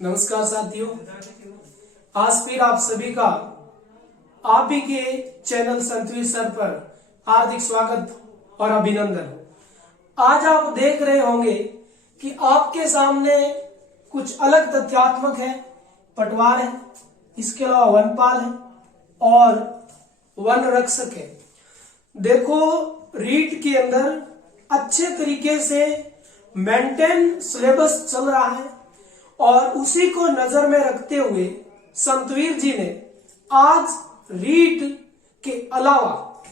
नमस्कार साथियों, आज फिर आप सभी का आप ही के चैनल संतवीर सर पर हार्दिक स्वागत और अभिनंदन। आज आप देख रहे होंगे कि आपके सामने कुछ अलग तथ्यात्मक है। पटवार है, इसके अलावा वनपाल है और वन रक्षक है। देखो, रीट के अंदर अच्छे तरीके से मेंटेन सिलेबस चल रहा है और उसी को नजर में रखते हुए संतवीर जी ने आज रीट के अलावा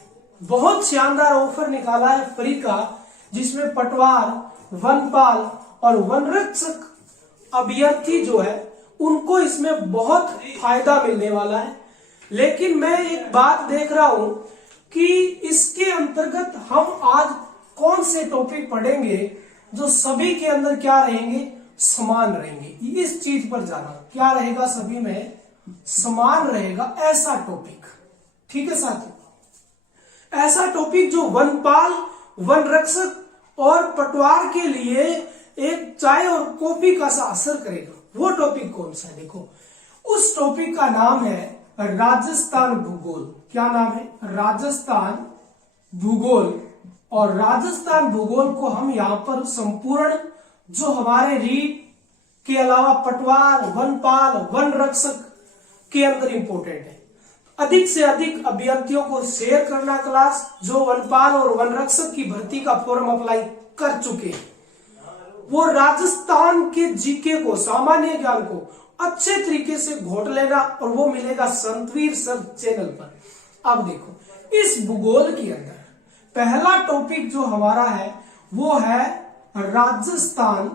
बहुत शानदार ऑफर निकाला है फ्री का, जिसमें पटवार, वनपाल और वनरक्षक अभ्यर्थी जो है उनको इसमें बहुत फायदा मिलने वाला है। लेकिन मैं एक बात देख रहा हूं कि इसके अंतर्गत हम आज कौन से टॉपिक पढ़ेंगे जो सभी के अंदर क्या रहेंगे, समान रहेंगे। इस चीज पर जाना क्या रहेगा, सभी में समान रहेगा, ऐसा टॉपिक। ठीक है साथियों, ऐसा टॉपिक जो वनपाल, वन रक्षक और पटवार के लिए एक चाय और कॉफी का सा असर करेगा। वो टॉपिक कौन सा है? देखो, उस टॉपिक का नाम है राजस्थान भूगोल। क्या नाम है? राजस्थान भूगोल। और राजस्थान भूगोल को हम यहां पर संपूर्ण जो हमारे रीट के अलावा पटवार, वनपाल, वन रक्षक के अंदर इंपॉर्टेंट है। अधिक से अधिक अभ्यर्थियों को शेयर करना क्लास, जो वनपाल और वन रक्षक की भर्ती का फॉर्म अप्लाई कर चुके हैं, वो राजस्थान के जीके को, सामान्य ज्ञान को अच्छे तरीके से घोट लेना और वो मिलेगा संतवीर सर चैनल पर। अब देखो, इस भूगोल के अंदर पहला टॉपिक जो हमारा है वो है राजस्थान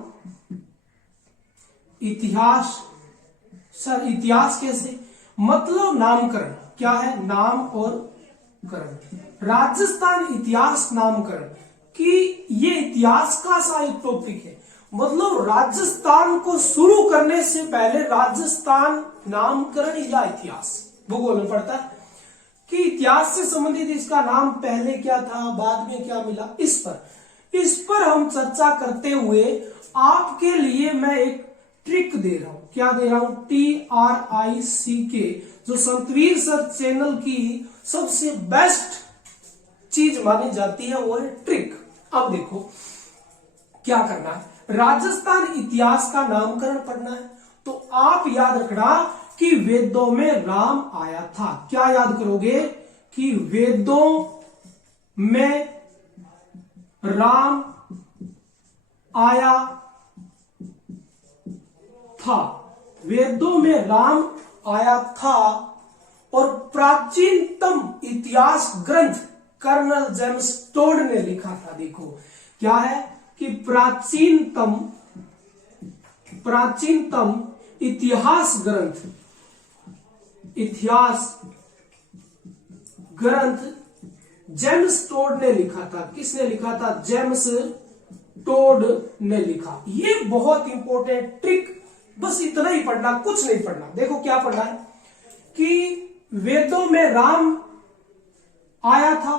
इतिहास। सर, इतिहास कैसे? मतलब नामकरण। क्या है? नाम और करण। राजस्थान इतिहास नामकरण कि ये इतिहास का सा एक टॉपिक है। मतलब राजस्थान को शुरू करने से पहले राजस्थान नामकरण या इतिहास भूगोल में पढ़ता है कि इतिहास से संबंधित इसका नाम पहले क्या था, बाद में क्या मिला। इस पर हम चर्चा करते हुए आपके लिए मैं एक ट्रिक दे रहा हूं। क्या दे रहा हूं? TRICK, जो संतवीर सर चैनल की सबसे बेस्ट चीज मानी जाती है, वो है ट्रिक। अब देखो क्या करना है, राजस्थान इतिहास का नामकरण पढ़ना है। तो आप याद रखना कि वेदों में राम आया था। क्या याद करोगे? कि वेदों में राम आया था। वेदों में राम आया था। और प्राचीनतम इतिहास ग्रंथ कर्नल जेम्स टोड ने लिखा था। देखो क्या है कि प्राचीनतम इतिहास ग्रंथ जेम्स टोड ने लिखा था। किसने लिखा था? जेम्स टोड ने लिखा। ये बहुत इंपॉर्टेंट ट्रिक, बस इतना ही पढ़ना, कुछ नहीं पढ़ना। देखो क्या पढ़ना है कि वेदों में राम आया था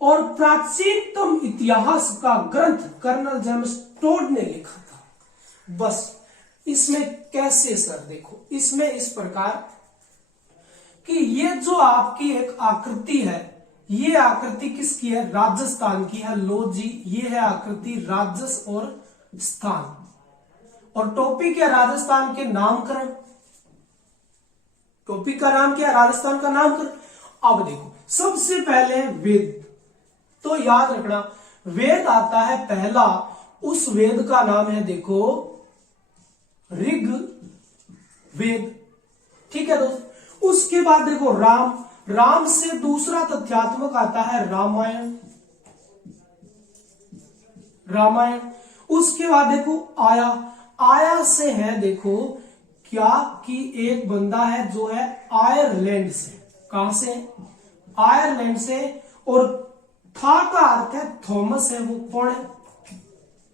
और प्राचीनतम इतिहास का ग्रंथ कर्नल जेम्स टोड ने लिखा था। बस इसमें कैसे सर? देखो, इसमें इस प्रकार कि ये जो आपकी एक आकृति है, ये आकृति किसकी है? राजस्थान की है। लो जी, ये है आकृति राजस और स्थान, और टॉपिक है राजस्थान के नामकरण। टॉपिक का नाम क्या है? राजस्थान का नामकरण। अब देखो, सबसे पहले वेद। तो याद रखना, वेद आता है पहला। उस वेद का नाम है, देखो, ऋग वेद। ठीक है दोस्त। उसके बाद देखो राम से दूसरा तथ्यात्मक आता है रामायण। उसके बाद देखो आया से है, देखो क्या कि एक बंदा है जो है आयरलैंड से। कहां से? आयरलैंड से। और था का अर्थ है थॉमस है। वो कौन है?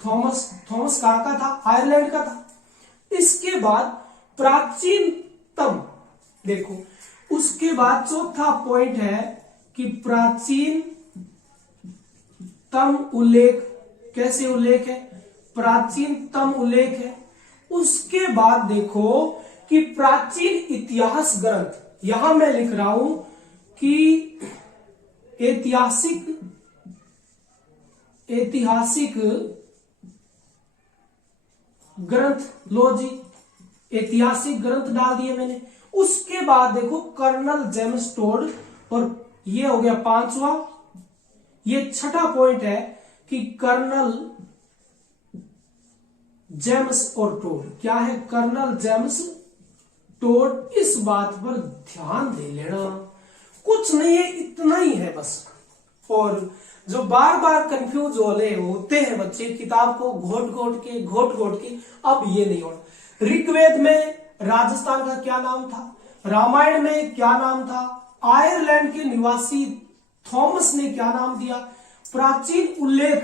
थॉमस कहां का था? आयरलैंड का था। इसके बाद प्राचीनतम, देखो उसके बाद चौथा पॉइंट है कि प्राचीनतम उल्लेख। कैसे उल्लेख है? प्राचीनतम उल्लेख है। उसके बाद देखो कि प्राचीन इतिहास ग्रंथ, यहां मैं लिख रहा हूं कि ऐतिहासिक ग्रंथ, लो जी ऐतिहासिक ग्रंथ डाल दिए मैंने। उसके बाद देखो कर्नल जेम्स टोड, और ये हो गया पांचवा। ये छठा पॉइंट है कि कर्नल जेम्स और टोड, क्या है कर्नल जेम्स टोड, इस बात पर ध्यान दे लेना, कुछ नहीं है, इतना ही है बस। और जो बार बार कंफ्यूज होते हैं बच्चे किताब को घोट घोट के, अब ये नहीं होना। ऋग्वेद में राजस्थान का क्या नाम था, रामायण में क्या नाम था, आयरलैंड के निवासी थॉमस ने क्या नाम दिया, प्राचीन उल्लेख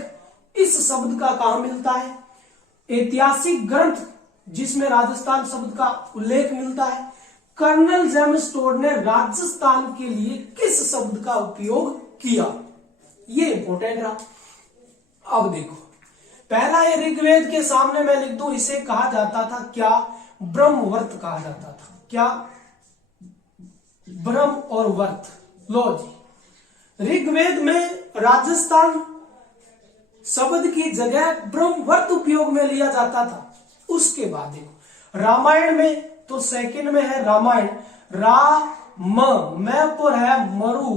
इस शब्द का कहां मिलता है, ऐतिहासिक ग्रंथ जिसमें राजस्थान शब्द का उल्लेख मिलता है, कर्नल जेम्स टोड ने राजस्थान के लिए किस शब्द का उपयोग किया, ये इंपॉर्टेंट रहा। अब देखो पहला ये ऋग्वेद के सामने मैं लिख दूं, इसे कहा जाता था क्या, ब्रह्मवर्त कहा जाता था, क्या ब्रह्म और वर्त। लो जी ऋग्वेद में राजस्थान शब्द की जगह ब्रह्मवर्त उपयोग में लिया जाता था। उसके बाद देखो रामायण में, तो सेकंड में है रामायण, मैं पर है मरु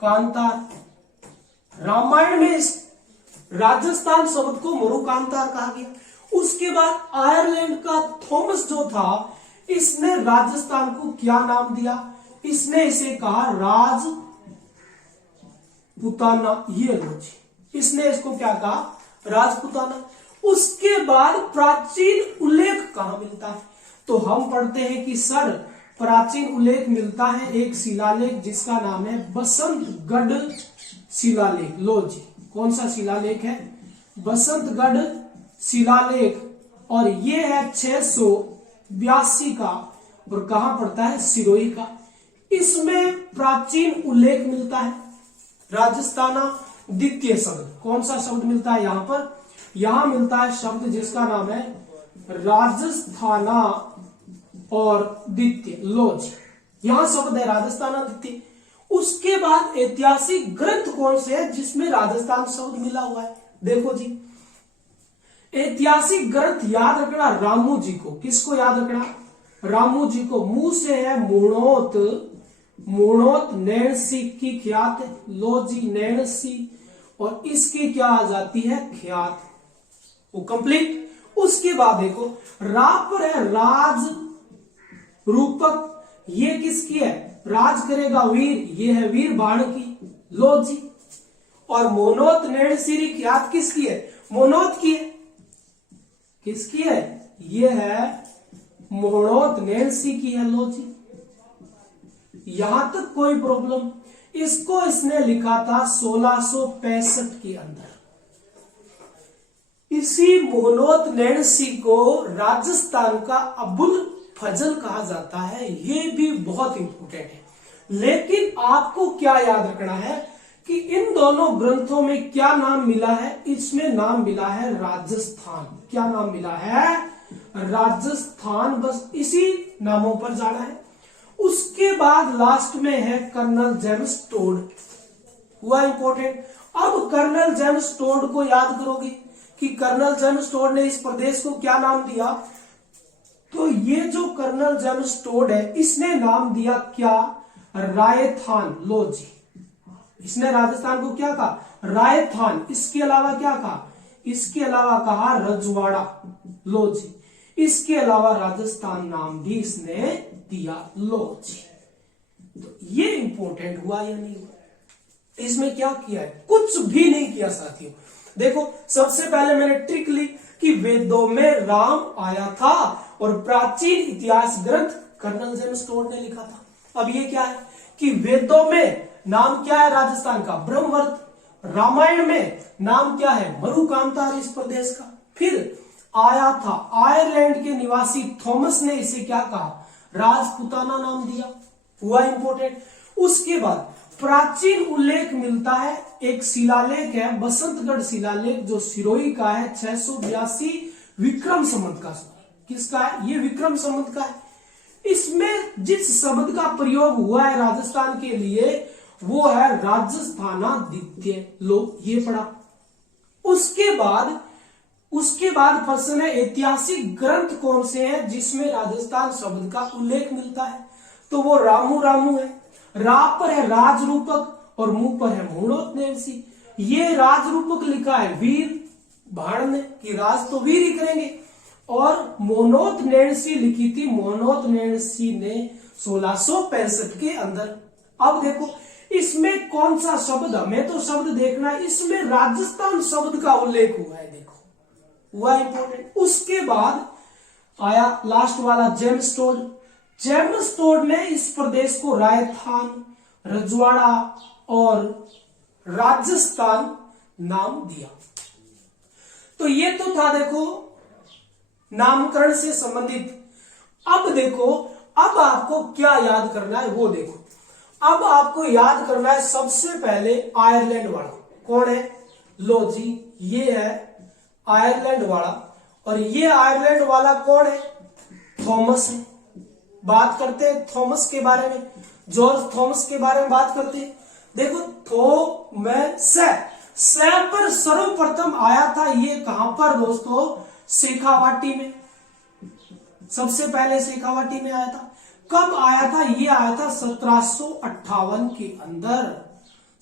कांतार, रामायण में इस राजस्थान शब्द को मरु कांतार कहा गया। उसके बाद आयरलैंड का थॉमस जो था, इसने राजस्थान को क्या नाम दिया, इसने इसे कहा राज पुताना, ये रोज इसने इसको क्या कहा, राजपुताना। उसके बाद प्राचीन उल्लेख कहां मिलता है, तो हम पढ़ते हैं कि सर प्राचीन उल्लेख मिलता है एक शिलालेख जिसका नाम है बसंतगढ़ शिलालेख। लो जी कौन सा शिलालेख है, बसंतगढ़ शिलालेख, और ये है 682 का, और कहां पड़ता है, सिरोही का। इसमें प्राचीन उल्लेख मिलता है राजस्थाना द्वितीय शब्द, कौन सा शब्द मिलता है यहां पर, यहां मिलता है शब्द जिसका नाम है राजस्थाना और द्वितीय। लो जी यहां शब्द है राजस्थाना द्वितीय। उसके बाद ऐतिहासिक ग्रंथ कौन से है जिसमें राजस्थान शब्द मिला हुआ है, देखो जी ऐतिहासिक ग्रंथ याद रखना रामू जी को, किसको याद रखना, रामू जी को। मुंह से है मूणोत नैणसी की ख्यात, लो जी नैणसी, और इसकी क्या आ जाती है, ख्यात, वो कंप्लीट। उसके बाद देखो रा पर है राज रूपक, ये किसकी है, राज करेगा वीर, ये है वीर बाण की, लो जी। और मोनोत नैणसीरी ख्यात किसकी है, मोनोत की है, किसकी है, ये है मोनोत नैणसी की है, लो जी। यहां तक कोई प्रॉब्लम, इसको इसने लिखा था 1665 के अंदर। इसी मोहनोत नैणसी को राजस्थान का अबुल फजल कहा जाता है, ये भी बहुत इंपॉर्टेंट है। लेकिन आपको क्या याद रखना है कि इन दोनों ग्रंथों में क्या नाम मिला है, इसमें नाम मिला है राजस्थान, क्या नाम मिला है, राजस्थान, बस इसी नामों पर जाना है। उसके बाद लास्ट में है कर्नल जेम्स टोड, हुआ इंपॉर्टेंट। अब कर्नल जेम्स टोड को याद करोगे कि कर्नल जेम्स टोड ने इस प्रदेश को क्या नाम दिया, तो ये जो कर्नल जेम्स टोड है इसने नाम दिया क्या, रायथान। लो जी इसने राजस्थान को क्या कहा, रायथान। इसके अलावा क्या कहा, इसके अलावा कहा रजवाड़ा, लो जी। इसके अलावा राजस्थान नाम भी इसने दिया, लो जी। तो ये इंपॉर्टेंट हुआ या नहीं हुआ, इसमें क्या किया है, कुछ भी नहीं किया साथियों। देखो सबसे पहले मैंने ट्रिक ली कि वेदों में राम आया था और प्राचीन इतिहास ग्रंथ कर्नल जेम्स टोड ने लिखा था। अब ये क्या है कि वेदों में नाम क्या है राजस्थान का, ब्रह्मवर्त। रामायण में नाम क्या है, मरुकांतार इस प्रदेश का। फिर आया था आयरलैंड के निवासी थॉमस ने इसे क्या कहा, राजपुताना नाम दिया, हुआ इंपॉर्टेंट। उसके बाद प्राचीन उल्लेख मिलता है, एक शिलालेख है बसंतगढ़ शिलालेख जो सिरोही का है 682 विक्रम संवत का। किसका है? ये विक्रम संवत का है। इसमें जिस शब्द का प्रयोग हुआ है राजस्थान के लिए वो है राजस्थानादित्य। लो ये पढ़ा। उसके बाद प्रश्न है ऐतिहासिक ग्रंथ कौन से हैं जिसमें राजस्थान शब्द का उल्लेख मिलता है? तो वो रामू रामू है। रा पर है राज रूपक और मुंह पर है मूणोत नेवसी। ये राज रूपक लिखा है वीर भाण ने कि राज तो वीर ही करेंगे, और मोनोत नेणसी लिखी थी मोनोत नेणसी ने 1665 के अंदर। अब देखो इसमें कौन सा शब्द, हमें तो शब्द देखना है, इसमें राजस्थान शब्द का उल्लेख हुआ है। देखो हुआ इंपॉर्टेंट। उसके बाद आया लास्ट वाला जेम्स टोड। जेम्स टोड ने इस प्रदेश को राजस्थान, रजवाड़ा और राजस्थान नाम दिया। तो ये तो था देखो नामकरण से संबंधित। अब देखो अब आपको क्या याद करना है वो देखो। अब आपको याद करना है सबसे पहले आयरलैंड वाला। कौन है? लो जी ये है आयरलैंड वाला। और ये आयरलैंड वाला कौन है? थॉमस है। बात करते हैं थॉमस के बारे में, जॉर्ज थॉमस के बारे में बात करते हैं। देखो थॉमस पर सर्वप्रथम आया था ये कहां पर दोस्तों? शेखावाटी में। सबसे पहले शेखावाटी में आया था। कब आया था? ये आया था 1758 के अंदर।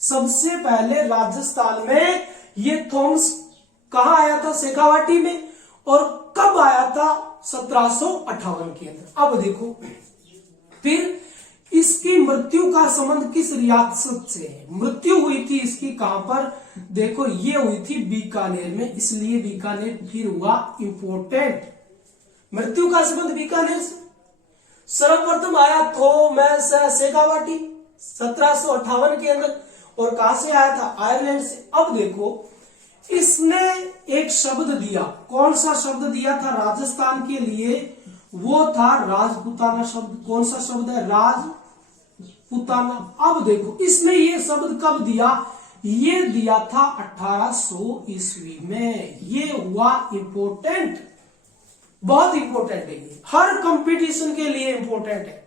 सबसे पहले राजस्थान में ये थॉमस कहां आया था? शेखावाटी में। और कब आया था? 1758 के अंदर। अब देखो फिर इसकी मृत्यु का संबंध किस रियासत से है? मृत्यु हुई थी इसकी कहां पर? देखो ये हुई थी बीकानेर में, इसलिए बीकानेर फिर हुआ इंपोर्टेंट। मृत्यु का संबंध बीकानेर से। सर्वप्रथम आया थॉमस शेखावाटी 1758 के अंदर। और कहां से आया था? आयरलैंड से। अब देखो इसने एक शब्द दिया। कौन सा शब्द दिया था राजस्थान के लिए? वो था राजपुताना शब्द। कौन सा शब्द है? राजपुताना। अब देखो इसने ये शब्द कब दिया? ये दिया था 1800 ईस्वी में। ये हुआ इंपोर्टेंट, बहुत इंपोर्टेंट है ये, हर कंपटीशन के लिए इंपोर्टेंट है।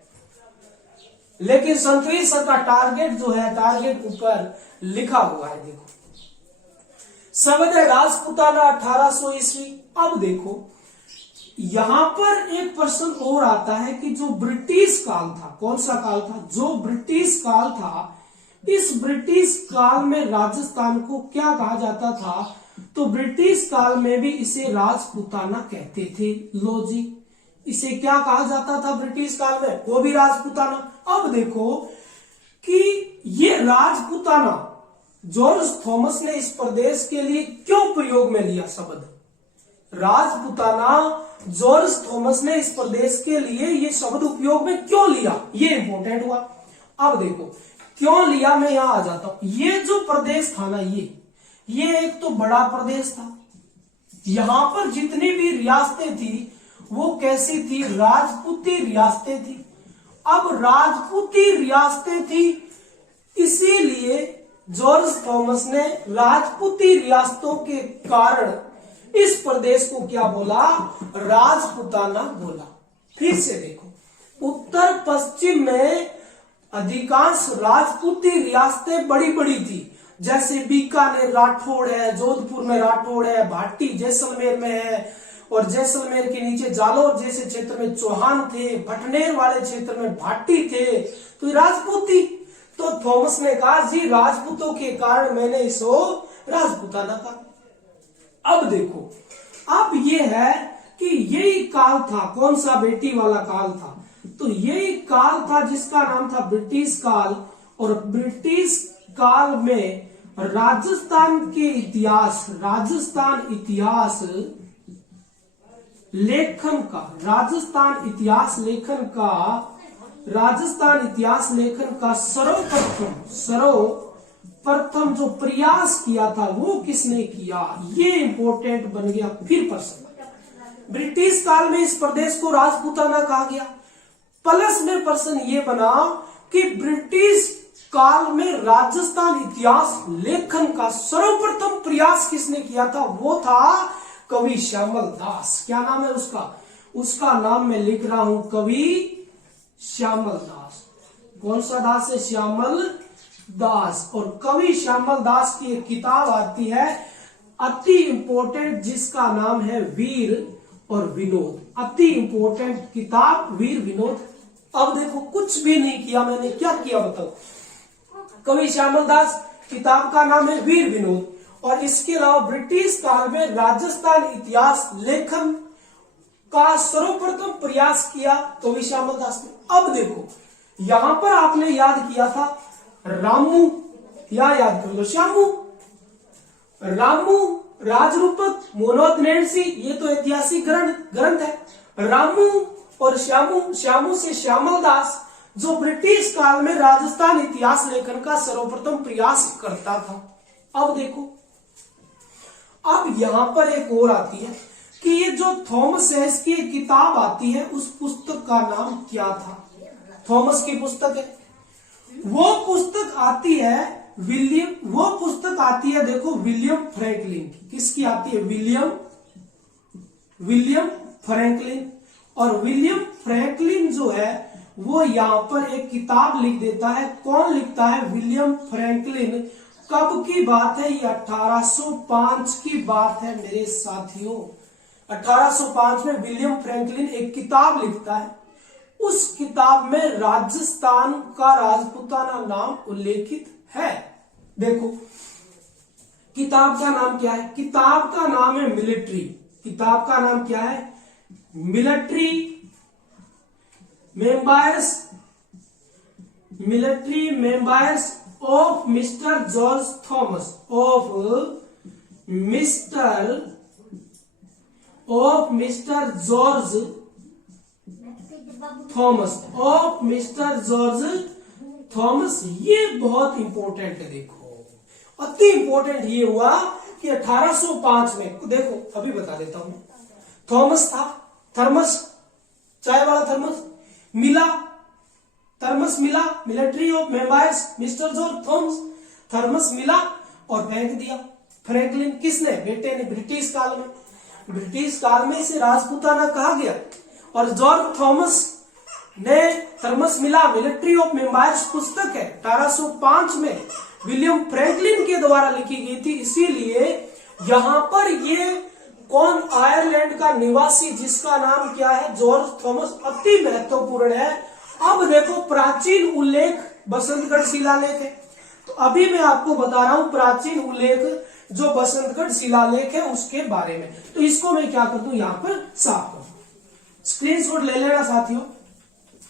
लेकिन संतवीर सर का टारगेट जो है, टारगेट ऊपर लिखा हुआ है। देखो शब्द है राजपुताना 1800 ईस्वी। अब देखो यहां पर एक प्रश्न और आता है कि जो ब्रिटिश काल था, कौन सा काल था? जो ब्रिटिश काल था, इस ब्रिटिश काल में राजस्थान को क्या कहा जाता था? तो ब्रिटिश काल में भी इसे राजपुताना कहते थे। लो जी इसे क्या कहा जाता था ब्रिटिश काल में? वो भी राजपुताना। अब देखो कि ये राजपुताना जॉर्ज थॉमस ने इस प्रदेश के लिए क्यों प्रयोग में लिया शब्द? राजपुताना जॉर्ज थॉमस ने इस प्रदेश के लिए ये शब्द उपयोग में क्यों लिया? ये इंपोर्टेंट हुआ। अब देखो क्यों लिया, मैं यहां आ जाता हूं। ये जो प्रदेश था ना, ये एक तो बड़ा प्रदेश था। यहां पर जितनी भी रियासतें थी वो कैसी थी? राजपूती रियासतें थी। अब राजपूती रियासतें थी, इसीलिए जॉर्ज थॉमस ने राजपूती रियासतों के कारण इस प्रदेश को क्या बोला? राजपुताना बोला। फिर से देखो उत्तर पश्चिम में अधिकांश राजपूती रियासतें बड़ी बड़ी थी। जैसे बीकानेर राठौड़ है, जोधपुर में राठौड़ है, भाटी जैसलमेर में है, और जैसलमेर के नीचे जालोर जैसे क्षेत्र में चौहान थे, भटनेर वाले क्षेत्र में भाटी थे। तो राजपूती, तो थॉमस ने कहा जी राजपूतों के कारण मैंने इसको राजपुताना कहा। अब देखो अब ये है कि यही काल था, कौन सा? बेटी वाला काल था। तो यही काल था जिसका नाम था ब्रिटिश काल। और ब्रिटिश काल में राजस्थान के इतिहास, राजस्थान इतिहास लेखन का, राजस्थान इतिहास लेखन का सर्वप्रथम जो प्रयास किया था वो किसने किया? ये इंपोर्टेंट बन गया। फिर प्रश्न, ब्रिटिश काल में इस प्रदेश को राजपुताना कहा गया। प्लस में प्रश्न ये बना कि ब्रिटिश काल में राजस्थान इतिहास लेखन का सर्वप्रथम प्रयास किसने किया था? वो था कवि श्यामल दास। क्या नाम है उसका? उसका नाम मैं लिख रहा हूं, कवि श्यामल दास। कौन सा दास है? श्यामल दास। और कवि श्यामल दास की एक किताब आती है अति इंपॉर्टेंट, जिसका नाम है वीर और विनोद। अति इंपॉर्टेंट किताब वीर विनोद। अब देखो, कुछ भी नहीं किया मैंने, क्या किया बताओ? कवि श्यामल दास, किताब का नाम है वीर विनोद, और इसके अलावा ब्रिटिश काल में राजस्थान इतिहास लेखन का सर्वप्रथम प्रयास किया कवि श्यामल दास ने। अब देखो, यहां पर आपने याद किया था रामू, या याद कर लो श्यामू। रामू, राजरूपक, मोनोद नैन्सी, ये तो ऐतिहासिक ग्रंथ है। रामू और श्यामू, श्यामू से श्यामल दास, जो ब्रिटिश काल में राजस्थान इतिहास लेखन का सर्वप्रथम प्रयास करता था। अब देखो, अब यहां पर एक और आती है कि ये जो थॉमस हैस की एक किताब आती है, उस पुस्तक का नाम क्या था? थॉमस की पुस्तक है, वो पुस्तक आती है वो पुस्तक आती है देखो विलियम फ्रैंकलिन की। किसकी आती है? William Franklin. और विलियम फ्रैंकलिन जो है वो यहां पर एक किताब लिख देता है। कौन लिखता है? William Franklin. कब की बात है? ये 1805 की बात है मेरे साथियों। 1805 में विलियम फ्रैंकलिन एक किताब लिखता है। उस किताब में राजस्थान का राजपूताना नाम उल्लेखित है। देखो, किताब का नाम क्या है? किताब का नाम है मिलिट्री। किताब का नाम क्या है? Military members of mister George Thomas, of mister George Thomas. ये बहुत इंपॉर्टेंट है। देखो, अति इंपॉर्टेंट ये हुआ कि 1805 में, देखो अभी बता देता हूं। थॉमस था, थर्मस, चाय वाला थर्मस, मिला, military of members mister George Thomas. Thermos मिला और फेंक दिया। फ्रैंकलिन किसने? बेटे ने। ब्रिटिश काल में इसे राजपूताना कहा गया। और जॉर्ज थॉमस ने थर्मस मिला, मिलिट्री ऑफ मेंबर्स पुस्तक है 1805 में विलियम फ्रैंकलिन के द्वारा लिखी गई थी। इसीलिए यहां पर ये कौन? आयरलैंड का निवासी, जिसका नाम क्या है? जॉर्ज थॉमस, अति महत्वपूर्ण है। अब देखो, प्राचीन उल्लेख बसंतगढ़ शिलालेख है। तो अभी मैं आपको बता रहा हूं प्राचीन उल्लेख जो बसंतगढ़ शिलालेख है उसके बारे में। तो इसको मैं क्या कर दूं, यहां पर साफ कर दूं। स्क्रीनशॉट ले लेना साथियों।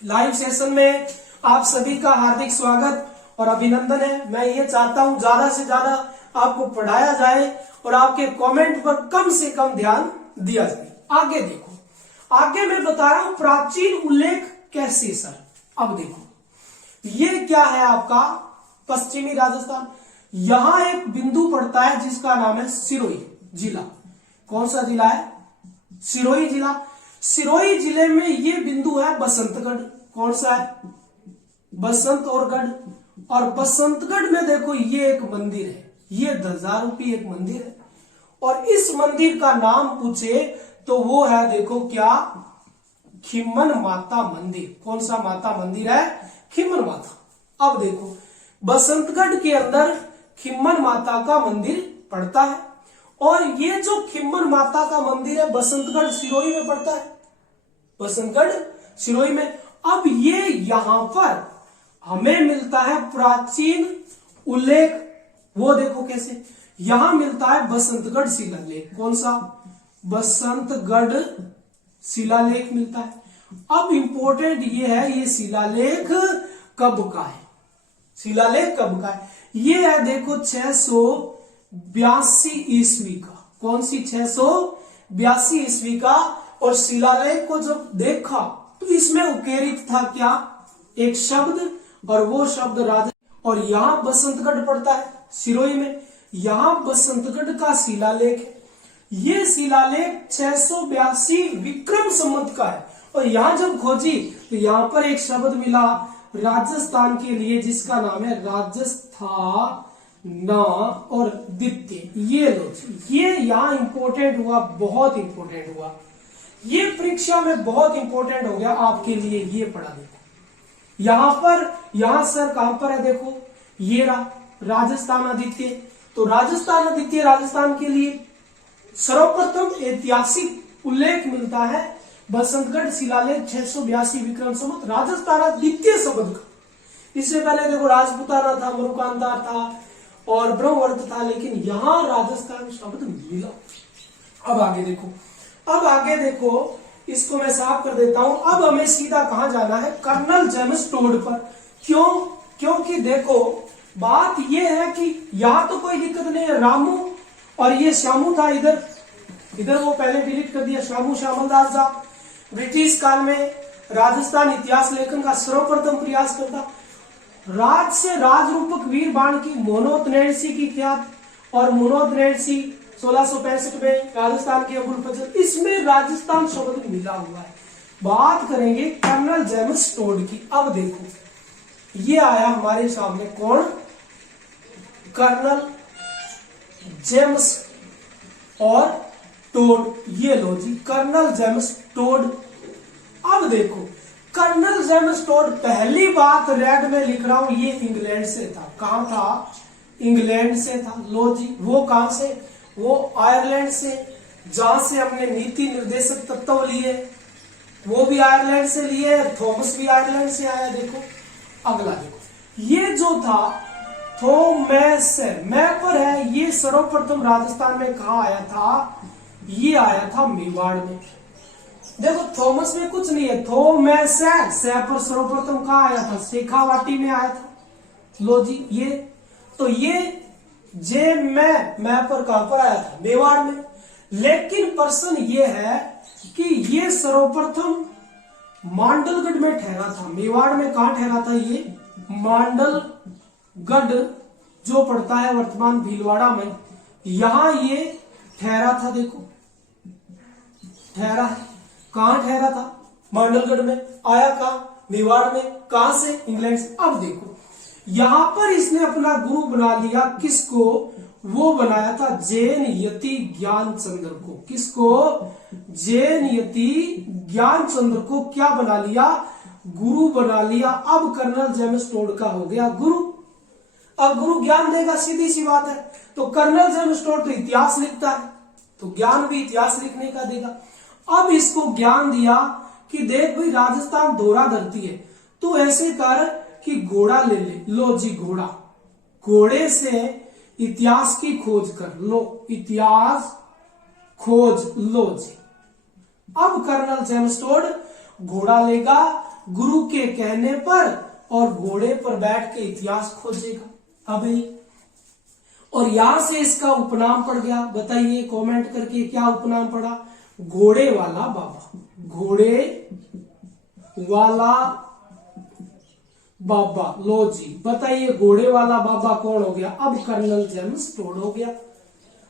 लाइव सेशन में आप सभी का हार्दिक स्वागत और अभिनंदन है। मैं ये चाहता हूं ज्यादा से ज्यादा आपको पढ़ाया जाए और आपके कमेंट पर कम से कम ध्यान दिया जाए। आगे देखो, आगे मैं बता रहा हूं प्राचीन उल्लेख कैसे सर। अब देखो, ये क्या है आपका? पश्चिमी राजस्थान। यहां एक बिंदु पड़ता है जिसका नाम है सिरोही जिला। कौन सा जिला है? सिरोही जिला। सिरोही जिले में ये बिंदु है बसंतगढ़। कौन सा है? बसंत और गढ़। और बसंतगढ़ में देखो ये एक मंदिर है, ये ध्वजारूपी एक मंदिर है। और इस मंदिर का नाम पूछे तो वो है, देखो क्या? खिम्मन माता मंदिर। कौन सा माता मंदिर है? खिम्मन माता। अब देखो, बसंतगढ़ के अंदर खिम्मन माता का मंदिर पड़ता है। और ये जो खिम्मन माता का मंदिर है बसंतगढ़ सिरोही में पड़ता है। बसंतगढ़ सिरोही में। अब ये यहां पर हमें मिलता है प्राचीन उल्लेख। वो देखो कैसे, यहां मिलता है बसंतगढ़ शिलालेख। कौन सा? बसंतगढ़ शिलालेख मिलता है। अब इंपॉर्टेंट ये है, ये शिलालेख कब का है? शिलालेख कब का है? ये है देखो 682 ईस्वी का। कौन सी? 682 ईस्वी का। और शिलालेख को जब देखा तो इसमें उकेरित था क्या? एक शब्द, और वो शब्द राजा। और यहां बसंतगढ़ पड़ता है सिरोही में। यहां बसंतगढ़ का शिलालेख है। ये शिलालेख 682 विक्रम संवत का है। और यहां जब खोजी तो यहां पर एक शब्द मिला राजस्थान के लिए जिसका नाम है राजस्थान और द्वितीय। ये लो, ये यहाँ इंपॉर्टेंट हुआ, बहुत इंपॉर्टेंट हुआ, ये परीक्षा में बहुत इंपॉर्टेंट हो गया आपके लिए। ये पढ़ा देखो यहां पर, यहां सर कहां पर है देखो, ये रहा राजस्थान आदित्य। तो राजस्थान आदित्य राजस्थान के लिए सर्वप्रथम ऐतिहासिक उल्लेख मिलता है बसंतगढ़ शिलालेख 682 विक्रम संवत राजस्थान द्वितीय शब्द का। इससे पहले देखो राजपुताना था, मरुकांतार था और ब्रह्मवर्त था, लेकिन यहां राजस्थान शब्द मिला। अब आगे देखो, अब आगे देखो, इसको मैं साफ कर देता हूं। अब हमें सीधा कहां जाना है, कर्नल जेम्स टोड पर। क्यों? क्योंकि देखो बात यह है कि यहां तो कोई दिक्कत नहीं है, रामू और ये श्यामू था, इधर वो पहले डिलीट कर दिया, श्यामू श्यामल दास जा ब्रिटिश काल में राजस्थान इतिहास लेखन का सर्वप्रथम प्रयास करता। राज से राज रूपक वीर बाण की मोनोत नैणसी की ख्यात और मोनोत नैणसी 1665 में राजस्थान के अबुल फजल, इसमें राजस्थान शब्द मिला हुआ है। बात करेंगे कर्नल जेम्स टोड की। अब देखो ये आया हमारे सामने, कौन? कर्नल जेम्स और टोड। ये लो जी, कर्नल जेम्स टोड। अब देखो कर्नल जेम्स टोड, पहली बात रेड में लिख रहा हूं, ये इंग्लैंड से था। कहां था? इंग्लैंड से था। लो जी, वो कहां से? वो आयरलैंड से, जहां से हमने नीति निर्देशक तत्व लिए, वो भी आयरलैंड से लिए, थॉमस भी आयरलैंड से आया। देखो अगला देखो, ये जो था थॉमस, मैप पर है, ये सर्वप्रथम राजस्थान में कहा आया था? ये आया था मेवाड़ में। देखो थॉमस में कुछ नहीं है, थॉमस पर सर्वप्रथम कहा आया था? शेखावाटी में आया था। लो जी, ये तो ये जे मैं पर कहां पर आया था? मेवाड़ में। लेकिन प्रश्न ये है कि ये सर्वप्रथम मांडलगढ़ में ठहरा था। मेवाड़ में कहां ठहरा था? ये मांडलगढ़ जो पड़ता है वर्तमान भीलवाड़ा में, यहां ये ठहरा था। देखो ठहरा है, कहां ठहरा था? मांडलगढ़ में। आया कहां? मेवाड़ में। कहां से? इंग्लैंड से। अब देखो यहां पर इसने अपना गुरु बना लिया, किसको? वो बनाया था जैन यति ज्ञानचंद्र को। किसको? जैन यति ज्ञानचंद्र को क्या बना लिया? गुरु बना लिया। अब कर्नल जेम्स टोड का हो गया गुरु। अब गुरु ज्ञान देगा, सीधी सी बात है। तो कर्नल जेम्स टोड तो इतिहास लिखता है, तो ज्ञान भी इतिहास लिखने का देगा। अब इसको ज्ञान दिया कि देख भाई राजस्थान दोहरा धरती है, तो ऐसे कर कि घोड़ा ले ले। लो जी घोड़ा, घोड़े से इतिहास की खोज कर। लो इतिहास खोज। लो जी, अब कर्नल जेम्स टोड घोड़ा लेगा गुरु के कहने पर और घोड़े पर बैठ के इतिहास खोजेगा। अभी और यहां से इसका उपनाम पड़ गया। बताइए कमेंट करके क्या उपनाम पड़ा? घोड़े वाला बाबा। घोड़े वाला बाबा। लो जी, बताइए घोड़े वाला बाबा कौन हो गया? अब कर्नल जेम्स टोड हो गया।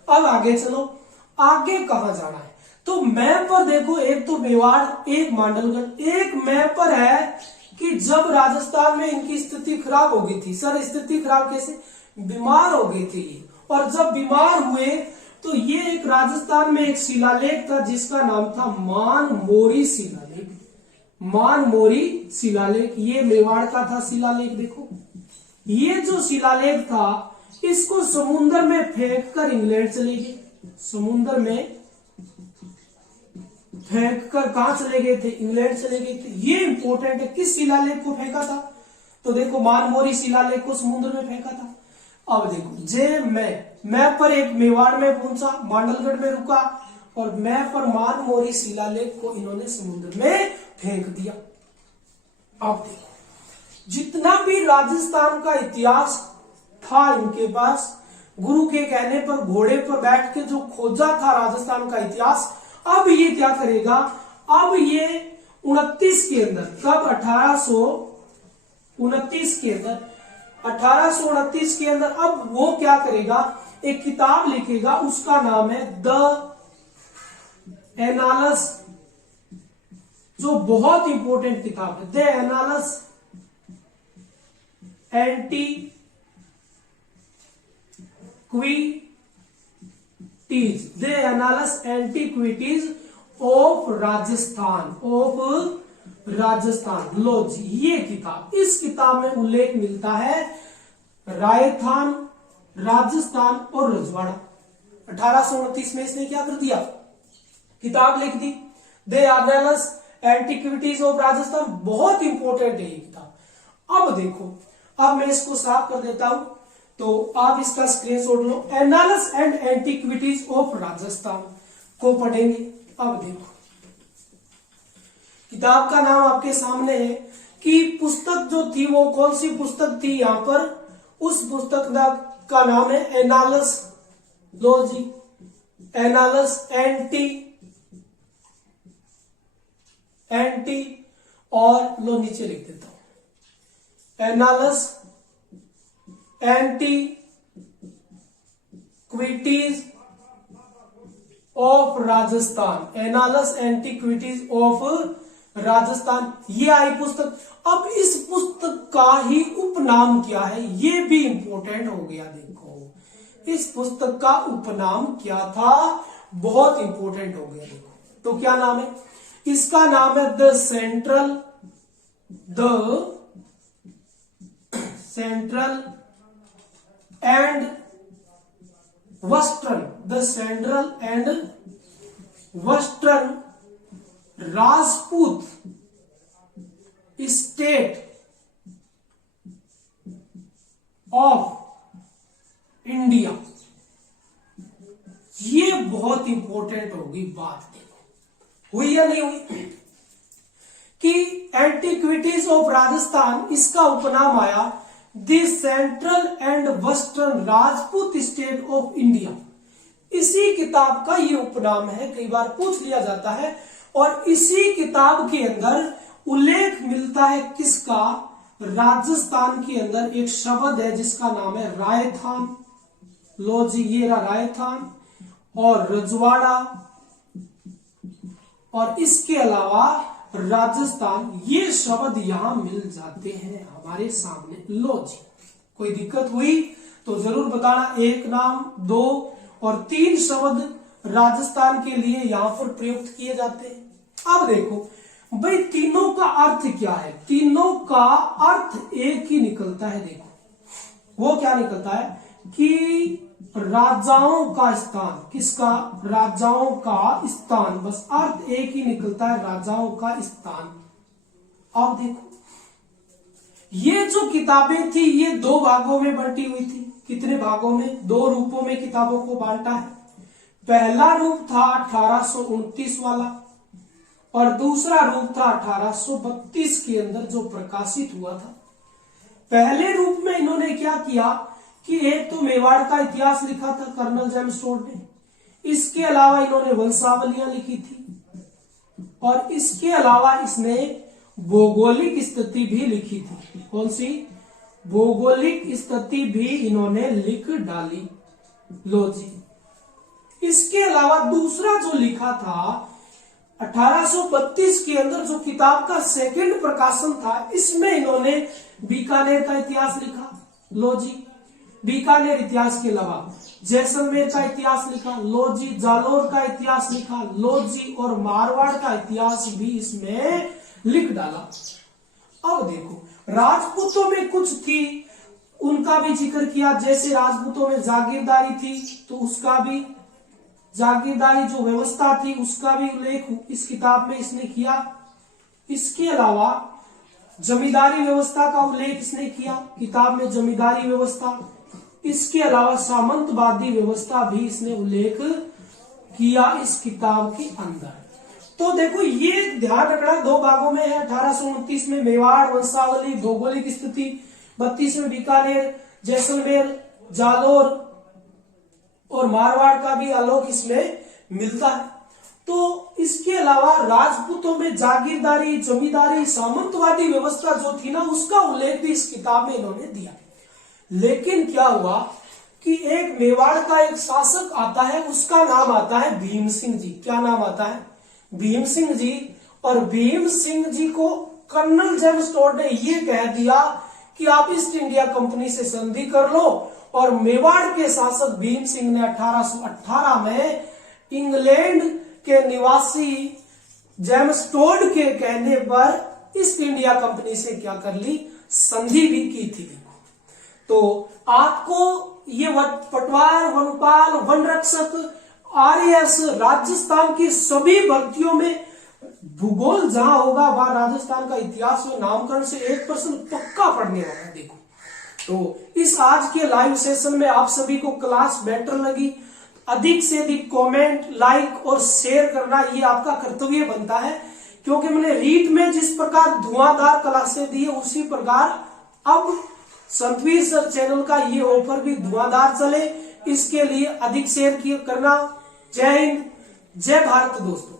अब आगे चलो, आगे कहां जाना है? तो मैप पर देखो, एक तो मेवाड़, एक मांडलगढ़। एक मैप पर है कि जब राजस्थान में इनकी स्थिति खराब हो गई थी। सर स्थिति खराब कैसे? बीमार हो गई थी, और जब बीमार हुए तो ये एक राजस्थान में एक शिलालेख था जिसका नाम था मानमोरी शिलालेख। मानमोरी शिलालेख, ये मेवाड़ का था शिलालेख। देखो ये जो शिलालेख था, इसको समुद्र में फेंक कर इंग्लैंड चले गए। समुद्र में फेंक कर कहां चले गए थे? इंग्लैंड चले गए थे। ये इंपॉर्टेंट है, किस शिलालेख को फेंका था? तो देखो मानमोरी शिलालेख को समुद्र में फेंका था। अब देखो जे मैं पर एक मेवाड़ में पहुंचा, मांडलगढ़ में रुका, और मैं पर मानमोरी शिलालेख को इन्होंने समुद्र में फेंक दिया। अब देखो जितना भी राजस्थान का इतिहास था इनके पास, गुरु के कहने पर घोड़े पर बैठ के जो खोजा था राजस्थान का इतिहास, अब ये क्या करेगा? अब ये 29 के अंदर, कब? 1829 के अंदर, 1829 के अंदर अब वो क्या करेगा? एक किताब लिखेगा, उसका नाम है द एनालस, जो बहुत इंपॉर्टेंट किताब है। The annals antiquities, the annals antiquities of Rajasthan, Rajasthan. लो जी, ये किताब, इस किताब में उल्लेख मिलता है राजस्थान, राजस्थान और रजवाड़ा। 1829 में इसने क्या कर दिया, किताब लिख दी, दे एनालिस एंटीक्विटीज ऑफ राजस्थान। बहुत इंपॉर्टेंट है ये किताब। अब देखो, अब मैं इसको साफ कर देता हूं, तो आप इसका स्क्रीनशॉट लो। Annals and antiquities of Rajasthan को पढ़ेंगे। अब देखो, किताब का नाम आपके सामने है कि पुस्तक जो थी वो कौन सी पुस्तक थी, यहां पर उस पुस्तक का नाम है एनालिस। लो जी, एनालिस एंटी और लो नीचे लिख देता हूं, annals antiquities of Rajasthan, annals antiquities of Rajasthan, ये आई पुस्तक। अब इस पुस्तक का ही उपनाम क्या है, ये भी इंपॉर्टेंट हो गया। देखो, इस पुस्तक का उपनाम क्या था, बहुत इंपॉर्टेंट हो गया। देखो, तो क्या नाम है इसका, नाम है the central and western, the central and western Rajput state of India. ये बहुत इंपॉर्टेंट होगी बात। देखो, हुई या नहीं हुई कि एंटीक्विटीज ऑफ राजस्थान, इसका उपनाम आया the central and western Rajput state of India. इसी किताब का ये उपनाम है, कई बार पूछ लिया जाता है। और इसी किताब के अंदर उल्लेख मिलता है किसका, राजस्थान के अंदर एक शब्द है जिसका नाम है रायथान। लो जी, ये रहा रायथान और रजवाड़ा, और इसके अलावा राजस्थान, ये शब्द यहां मिल जाते हैं हमारे सामने। लो जी, कोई दिक्कत हुई तो जरूर बताना। एक नाम, दो और तीन शब्द राजस्थान के लिए यहां पर प्रयुक्त किए जाते हैं। अब देखो भाई, तीनों का अर्थ क्या है, तीनों का अर्थ एक ही निकलता है। देखो, वो क्या निकलता है कि राजाओं का स्थान, किसका, राजाओं का स्थान, बस अर्थ एक ही निकलता है, राजाओं का स्थान। अब देखो, ये जो किताबें थी ये दो भागों में बंटी हुई थी। कितने भागों में, दो रूपों में किताबों को बांटा है। पहला रूप था 1829 वाला और दूसरा रूप था 1832 के अंदर जो प्रकाशित हुआ था। पहले रूप में इन्होंने क्या किया कि एक तो मेवाड़ का इतिहास लिखा था कर्नल जेम्स टोड ने, इसके अलावा इन्होंने वंशावलियां लिखी थी और इसके अलावा इसने भौगोलिक स्थिति भी लिखी थी। कौन सी, भौगोलिक स्थिति भी इन्होंने लिख डाली। लो जी, इसके अलावा दूसरा जो लिखा था 1832 के अंदर जो किताब का सेकंड प्रकाशन था, इसमें इन्होंने बीकानेर का इतिहास लिखा। लो जी, बीकानेर इतिहास के अलावा जैसलमेर का इतिहास लिखा। लो जी, जालोर का इतिहास लिखा। लो जी, और मारवाड़ का इतिहास भी इसमें लिख डाला। अब देखो, राजपूतों में कुछ थी, उनका भी जिक्र किया। जैसे राजपूतों में जागीरदारी थी तो उसका भी, जागीरदारी जो व्यवस्था थी उसका भी उल्लेख इस किताब में इसने किया। इसके अलावा जमींदारी व्यवस्था का उल्लेख इसने किया किताब में, जमींदारी व्यवस्था। इसके अलावा सामंतवादी व्यवस्था भी इसने उल्लेख किया इस किताब के अंदर। तो देखो, ये ध्यान रखना, दो भागों में है। 1829 में मेवाड़, वंशावली, भौगोलिक स्थिति। 32 में बीकानेर, जैसलमेर, जालोर और मारवाड़ का भी आलोक इसमें मिलता है। तो इसके अलावा राजपूतों में जागीरदारी, जमींदारी, सामंतवादी व्यवस्था जो थी ना, उसका उल्लेख भी इस किताब में इन्होंने दिया। लेकिन क्या हुआ कि एक मेवाड़ का एक शासक आता है, उसका नाम आता है भीम सिंह जी। क्या नाम आता है, भीम सिंह जी। और भीम सिंह जी को कर्नल जेम्स टोड ने यह कह दिया कि आप ईस्ट इंडिया कंपनी से संधि कर लो, और मेवाड़ के शासक भीम सिंह ने 1818 में इंग्लैंड के निवासी जेम्स टोड के कहने पर ईस्ट इंडिया कंपनी से क्या कर ली, संधि भी की थी। तो आपको ये पटवार, वनपाल, वन रक्षक, आरएएस, राजस्थान की सभी भर्तियों में भूगोल जहां होगा वहां राजस्थान का इतिहास में नामकरण से 1% पक्का पढ़ने वाला। देखो, तो इस आज के लाइव सेशन में आप सभी को क्लास बेटर लगी, अधिक से अधिक कमेंट, लाइक और शेयर करना ये आपका कर्तव्य बनता है, क्योंकि मैंने रीट में जिस प्रकार धुआंधार क्लासें दी है उसी प्रकार अब संतवीर सर चैनल का ये ऑफर भी धुआंधार चले, इसके लिए अधिक शेयर करना। जय हिंद, जय भारत दोस्तों।